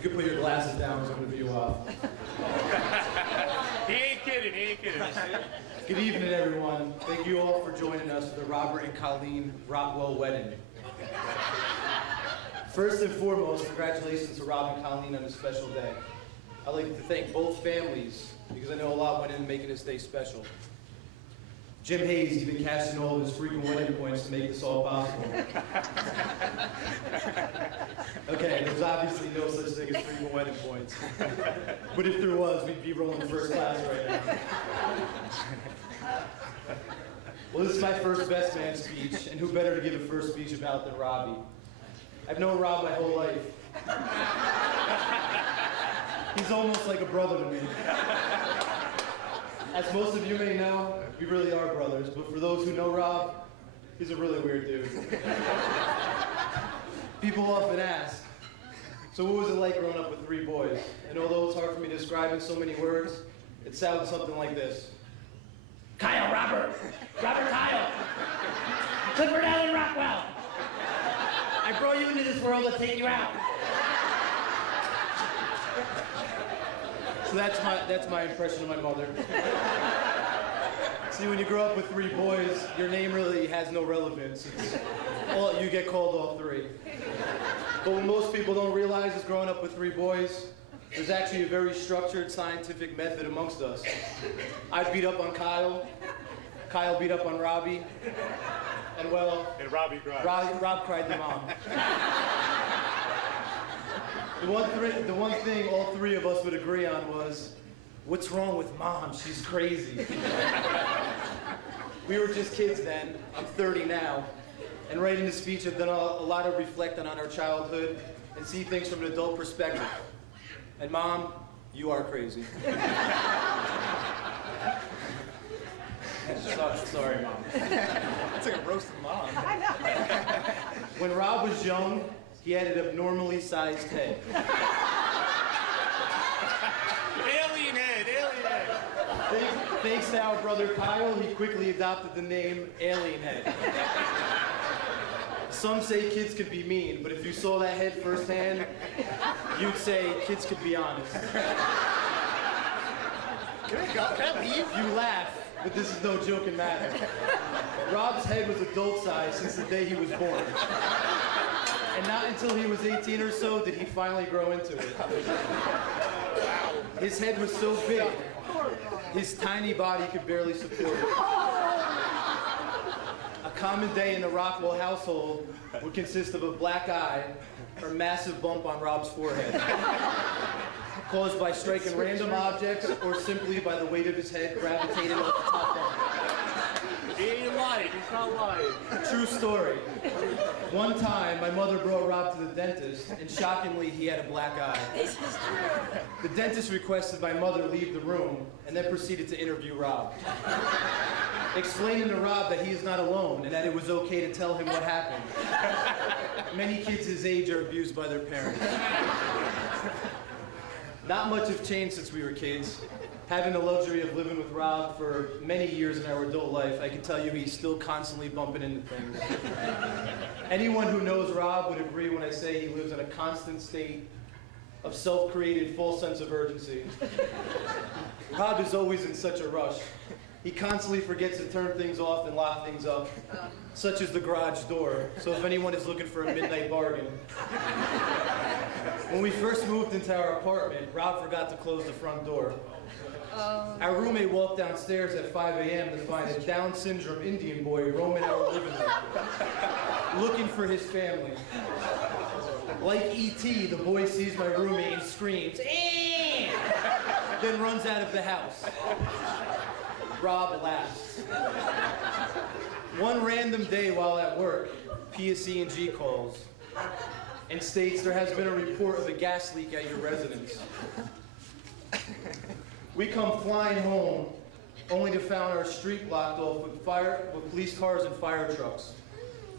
You can put your glasses down because I'm going to view off. He ain't kidding, Good evening, everyone. Thank you all for joining us for the Robert and Colleen Rockwell wedding. First and foremost, congratulations to Rob and Colleen on this special day. I'd like to thank both families because I know a lot went into making this day special. Jim Hayes even cashed in all of his frequent wedding points to make this all possible. Okay, there's obviously no such thing as frequent wedding points. But if there was, we'd be rolling first class right now. Well, this is my first best man speech, and who better to give a first speech about than Robbie? I've known Rob my whole life. He's almost like a brother to me. As most of you may know, we really are brothers, but for those who know Rob, he's a really weird dude. People often ask, so what was it like growing up with three boys? And although it's hard for me to describe in so many words, it sounds something like this. Kyle, Robert, Kyle, Clifford Allen Rockwell. I brought you into this world to take you out. So that's my impression of my mother. See, when you grow up with three boys, your name really has no relevance. You get called all three. But what most people don't realize is growing up with three boys, there's actually a very structured scientific method amongst us. I beat up on Kyle beat up on Robbie, and well... And Robbie cried. Rob cried to mom. The one thing all three of us would agree on was, what's wrong with mom? She's crazy. We were just kids then. I'm 30 now. And writing the speech, I've done a lot of reflecting on our childhood and see things from an adult perspective. And mom, you are crazy. Sorry, mom. It's like a roasted mom. I know. When Rob was young, he had an abnormally sized head. Alien head. Thanks to our brother Kyle, he quickly adopted the name Alien Head. Some say kids could be mean, but if you saw that head firsthand, you'd say kids could be honest. Can I leave? You laugh, but this is no joking matter. Rob's head was adult size since the day he was born. And not until he was 18 or so did he finally grow into it. His head was so big, his tiny body could barely support it. A common day in the Rockwell household would consist of a black eye or a massive bump on Rob's forehead, caused by striking random objects or simply by the weight of his head gravitating off the top bump. He ain't lying. He's not lying. True story. One time, my mother brought Rob to the dentist, and shockingly, he had a black eye. This is true. The dentist requested my mother leave the room, and then proceeded to interview Rob, explaining to Rob that he is not alone, and that it was okay to tell him what happened. Many kids his age are abused by their parents. Not much have changed since we were kids. Having the luxury of living with Rob for many years in our adult life, I can tell you he's still constantly bumping into things. Anyone who knows Rob would agree when I say he lives in a constant state of self-created false sense of urgency. Rob is always in such a rush. He constantly forgets to turn things off and lock things up, such as the garage door, so if anyone is looking for a midnight bargain. When we first moved into our apartment, Rob forgot to close the front door. Our roommate walked downstairs at 5 a.m. to find a Down syndrome Indian boy roaming our living room, looking for his family. Like E.T., the boy sees my roommate and screams, "Eh!" then runs out of the house. Rob laughs. One random day while at work, PSE&G calls and states there has been a report of a gas leak at your residence. We come flying home, only to find our street blocked off with police cars and fire trucks.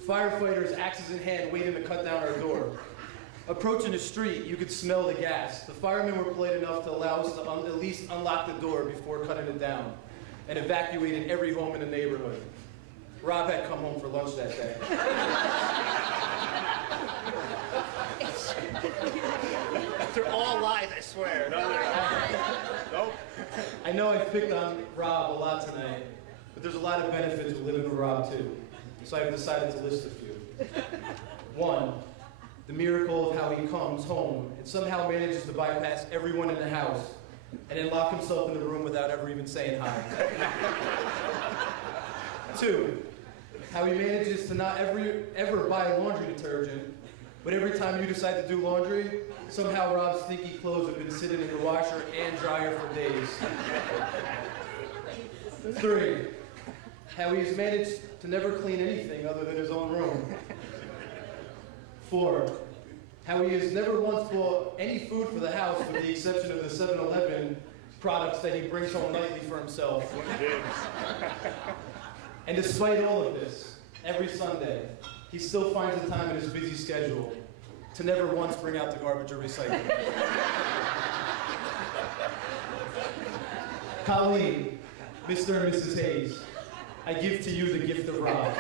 Firefighters, axes in hand, waiting to cut down our door. Approaching the street, you could smell the gas. The firemen were polite enough to allow us to at least unlock the door before cutting it down, and evacuated every home in the neighborhood. Rob had come home for lunch that day. They're all lies, I swear. No, they're not. Nope. I know I've picked on Rob a lot tonight, but there's a lot of benefits with living with Rob too. So I've decided to list a few. 1, the miracle of how he comes home and somehow manages to bypass everyone in the house and then lock himself in the room without ever even saying hi. 2, how he manages to not ever buy laundry detergent, but every time you decide to do laundry, somehow Rob's stinky clothes have been sitting in the washer and dryer for days. 3, how he's managed to never clean anything other than his own room. 4, how he has never once bought any food for the house with the exception of the 7-Eleven products that he brings home nightly for himself. And despite all of this, every Sunday, he still finds the time in his busy schedule to never once bring out the garbage or recycle. Colleen, Mr. and Mrs. Hayes, I give to you the gift of Rob.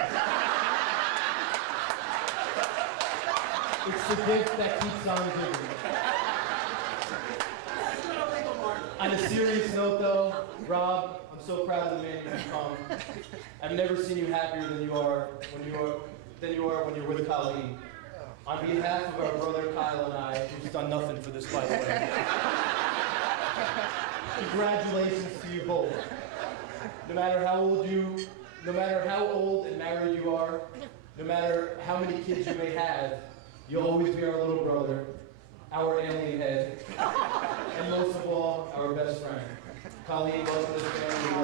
It's the gift that keeps on giving. On a serious note though, Rob, I'm so proud of the man you've become. I've never seen you happier than you are when you're with Colleen. On behalf of our brother Kyle and I, who's done nothing for this, by the way, congratulations to you both. No matter how old and married you are, no matter how many kids you may have, you'll always be our little brother, our alien head, and most of all, our best friend. Colleen, welcome to this family.